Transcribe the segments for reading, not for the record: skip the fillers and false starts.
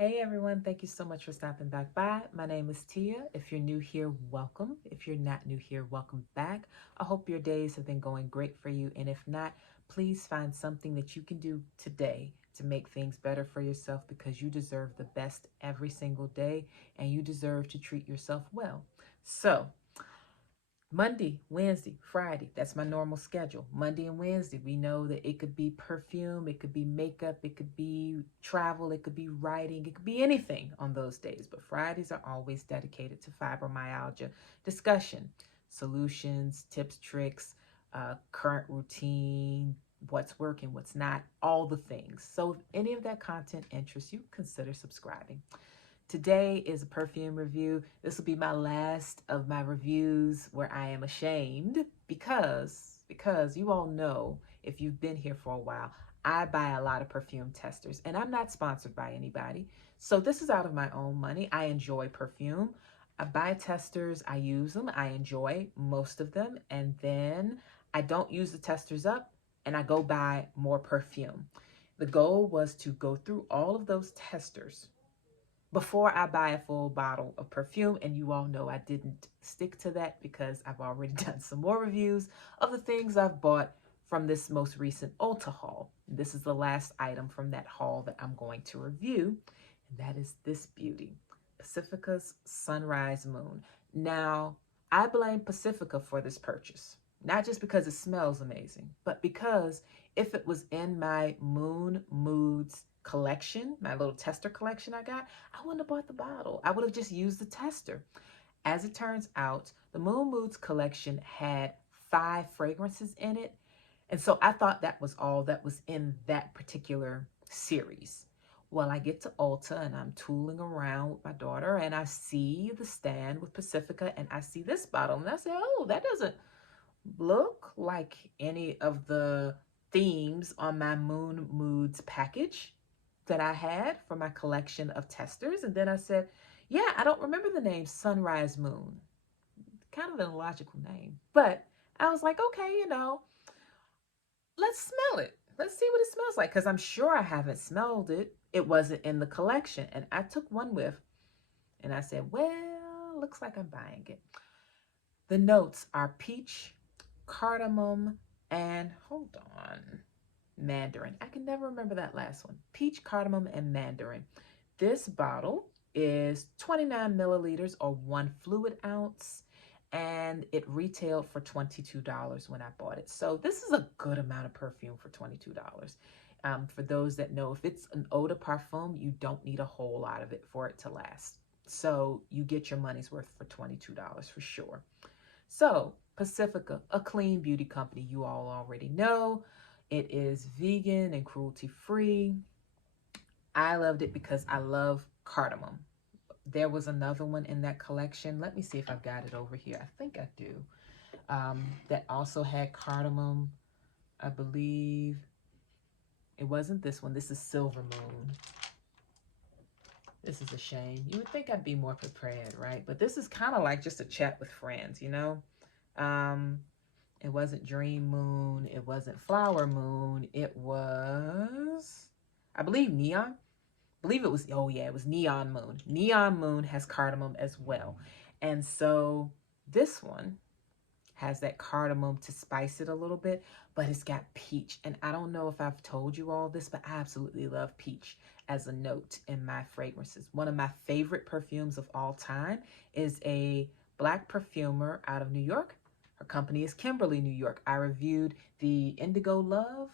Hey everyone, thank you so much for stopping back by. My name is Tia. If you're new here, welcome. If you're not new here, welcome back. I hope your days have been going great for you. And if not, please find something that you can do today to make things better for yourself because you deserve the best every single day and you deserve to treat yourself well. So, Monday, Wednesday, Friday, that's my normal schedule. Monday and Wednesday, we know that it could be perfume, it could be makeup, it could be travel, it could be writing, it could be anything on those days. But Fridays are always dedicated to fibromyalgia discussion, solutions, tips, tricks, current routine, what's working, what's not, all the things. So if any of that content interests you, consider subscribing. Today is a perfume review. This will be my last of my reviews where I am ashamed because you all know, if you've been here for a while, I buy a lot of perfume testers and I'm not sponsored by anybody. So this is out of my own money. I enjoy perfume. I buy testers, I use them, I enjoy most of them, and then I don't use the testers up and I go buy more perfume. The goal was to go through all of those testers before I buy a full bottle of perfume. And you all know I didn't stick to that because I've already done some more reviews of the things I've bought from this most recent Ulta haul. This is the last item from that haul that I'm going to review, and that is this beauty, Pacifica's Sunrise Moon. Now, I blame Pacifica for this purchase, not just because it smells amazing, but because if it was in my Moon Moods collection, my little tester collection I got, I wouldn't have bought the bottle. I would have just used the tester. As it turns out, the Moon Moods collection had 5 fragrances in it. And so I thought that was all that was in that particular series. Well, I get to Ulta and I'm tooling around with my daughter and I see the stand with Pacifica and I see this bottle and I say, oh, that doesn't look like any of the themes on my Moon Moods package that I had for my collection of testers. And then I said, yeah, I don't remember the name Sunrise Moon. Kind of an illogical name. But I was like, okay, let's smell it. Let's see what it smells like. Because I'm sure I haven't smelled it. It wasn't in the collection. And I took one whiff and I said, well, looks like I'm buying it. The notes are peach, cardamom, and hold on, mandarin. I can never remember that last one. Peach, cardamom, and mandarin. This bottle is 29 milliliters or 1 fluid ounce, and it retailed for $22 when I bought it. So this is a good amount of perfume for $22. For those that know, if it's an eau de parfum, you don't need a whole lot of it for it to last. So you get your money's worth for $22 for sure. So Pacifica, a clean beauty company, you all already know. It is vegan and cruelty free. I loved it because I love cardamom. There was another one in that collection. Let me see if I've got it over here. I think I do. That also had cardamom. I believe it wasn't this one. This is Silver Moon. This is a shame. You would think I'd be more prepared, right? But this is kind of like just a chat with friends, you know? It wasn't Dream Moon. It wasn't Flower Moon. It was, I believe, Neon. I believe it was, oh yeah, it was Neon Moon. Neon Moon has cardamom as well. And so this one has that cardamom to spice it a little bit, but it's got peach. And I don't know if I've told you all this, but I absolutely love peach as a note in my fragrances. One of my favorite perfumes of all time is a Black perfumer out of New York. Her company is Kimberly, New York. I reviewed the Indigo Love.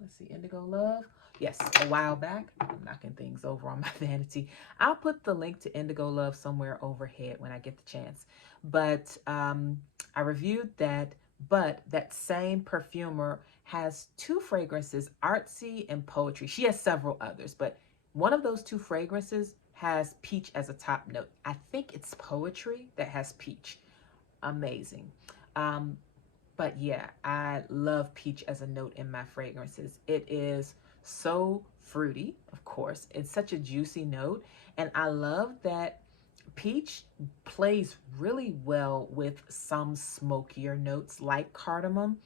Let's see, Indigo Love. Yes, a while back. I'm knocking things over on my vanity. I'll put the link to Indigo Love somewhere overhead when I get the chance. But I reviewed that, but that same perfumer has 2 fragrances, Artsy and Poetry. She has several others, but one of those 2 fragrances has peach as a top note. I think it's Poetry that has peach. Amazing. But yeah, I love peach as a note in my fragrances. It is so fruity, of course. It's such a juicy note. And I love that peach plays really well with some smokier notes like cardamom.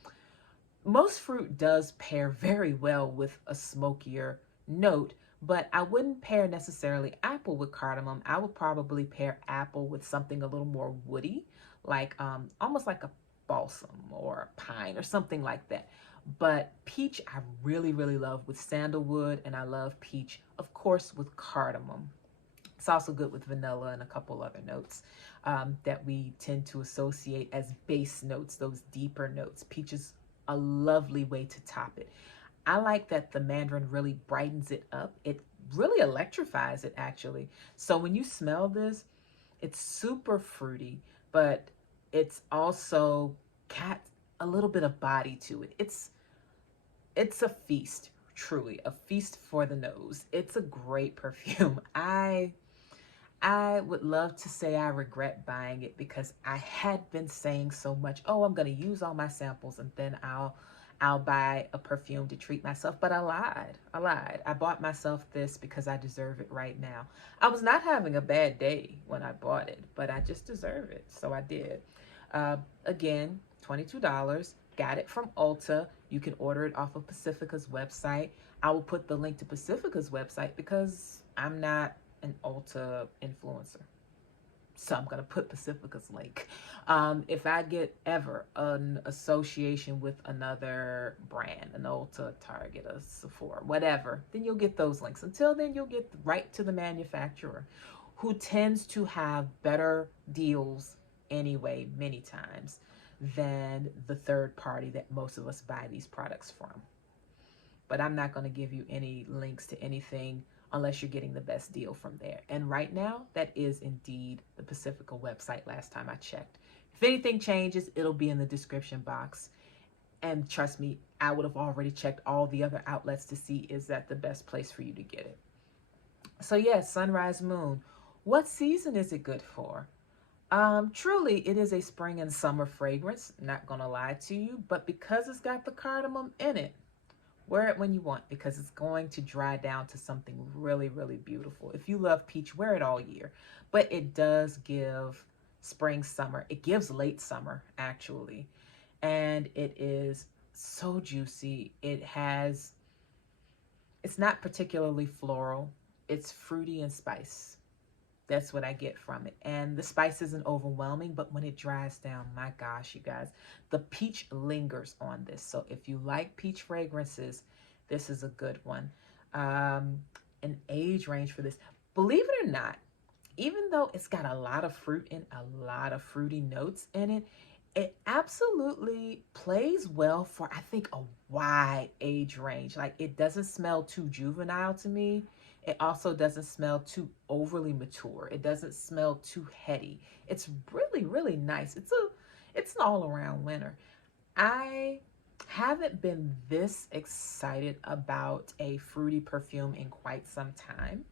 Most fruit does pair very well with a smokier note, But I wouldn't pair necessarily apple with cardamom. I would probably pair apple with something a little more woody, like almost like a balsam or pine or something like that. But peach, I really, really love with sandalwood, and I love peach, of course, with cardamom. It's also good with vanilla and a couple other notes that we tend to associate as base notes, those deeper notes. Peach is a lovely way to top it. I like that the mandarin really brightens it up. It really electrifies it, actually. So when you smell this, it's super fruity, but it's also got a little bit of body to it. It's a feast, truly, a feast for the nose. It's a great perfume. I would love to say I regret buying it because I had been saying so much, oh, I'm going to use all my samples and then I'll buy a perfume to treat myself. But I lied. I bought myself this because I deserve it right now. I was not having a bad day when I bought it, but I just deserve it. So I did. Again, $22. Got it from Ulta. You can order it off of Pacifica's website. I will put the link to Pacifica's website because I'm not an Ulta influencer. So I'm going to put Pacifica's link. If I get ever an association with another brand, an Ulta, Target, a Sephora, whatever, then you'll get those links. Until then, you'll get right to the manufacturer, who tends to have better deals anyway, many times, than the third party that most of us buy these products from. But I'm not going to give you any links to anything unless you're getting the best deal from there. And right now, that is indeed the Pacifica website last time I checked. If anything changes, it'll be in the description box. And trust me, I would have already checked all the other outlets to see, is that the best place for you to get it? So yes, Sunrise Moon. What season is it good for? Truly, it is a spring and summer fragrance, not gonna lie to you, but because it's got the cardamom in it, wear it when you want, because it's going to dry down to something really, really beautiful. If you love peach, wear it all year. But it does give spring, summer. It gives late summer, actually. And it is so juicy. It's not particularly floral. It's fruity and spice. That's what I get from it. And the spice isn't overwhelming, but when it dries down, my gosh, you guys, the peach lingers on this. So if you like peach fragrances, this is a good one. An age range for this, believe it or not, even though it's got a lot of fruit and a lot of fruity notes in it, it absolutely plays well for, I think, a wide age range. Like, it doesn't smell too juvenile to me. It also doesn't smell too overly mature. It doesn't smell too heady. It's really, really nice. It's an all-around winner. I haven't been this excited about a fruity perfume in quite some time.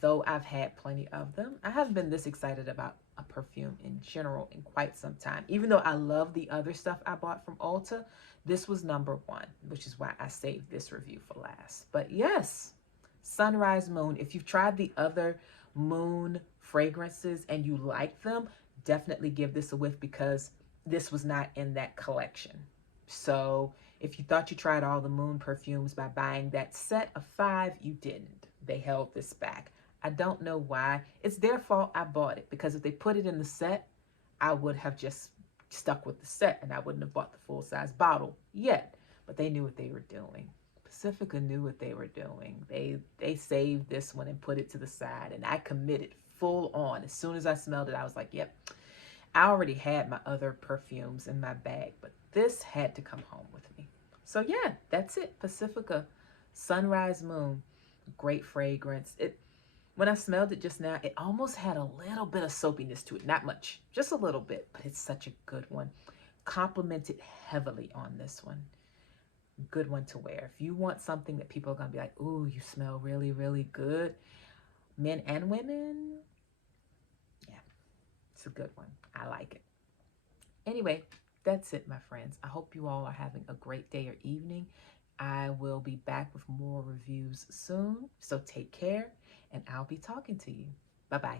Though I've had plenty of them, I haven't been this excited about a perfume in general in quite some time. Even though I love the other stuff I bought from Ulta, this was number one, which is why I saved this review for last. But yes, Sunrise Moon. If you've tried the other moon fragrances and you like them, definitely give this a whiff, because this was not in that collection. So if you thought you tried all the moon perfumes by buying that set of 5, you didn't. They held this back. I don't know why. It's their fault I bought it, because if they put it in the set, I would have just stuck with the set and I wouldn't have bought the full-size bottle yet. But they knew what they were doing. Pacifica knew what they were doing. They saved this one and put it to the side, and I committed full on. As soon as I smelled it, I was like, yep. I already had my other perfumes in my bag, but this had to come home with me. So yeah, that's it. Pacifica Sunrise Moon. Great fragrance. When I smelled it just now, it almost had a little bit of soapiness to it. Not much, just a little bit, but it's such a good one. Complimented heavily on this one. Good one to wear. If you want something that people are going to be like, ooh, you smell really, really good, men and women, yeah, it's a good one. I like it. Anyway, that's it, my friends. I hope you all are having a great day or evening. I will be back with more reviews soon, so take care, and I'll be talking to you. Bye-bye.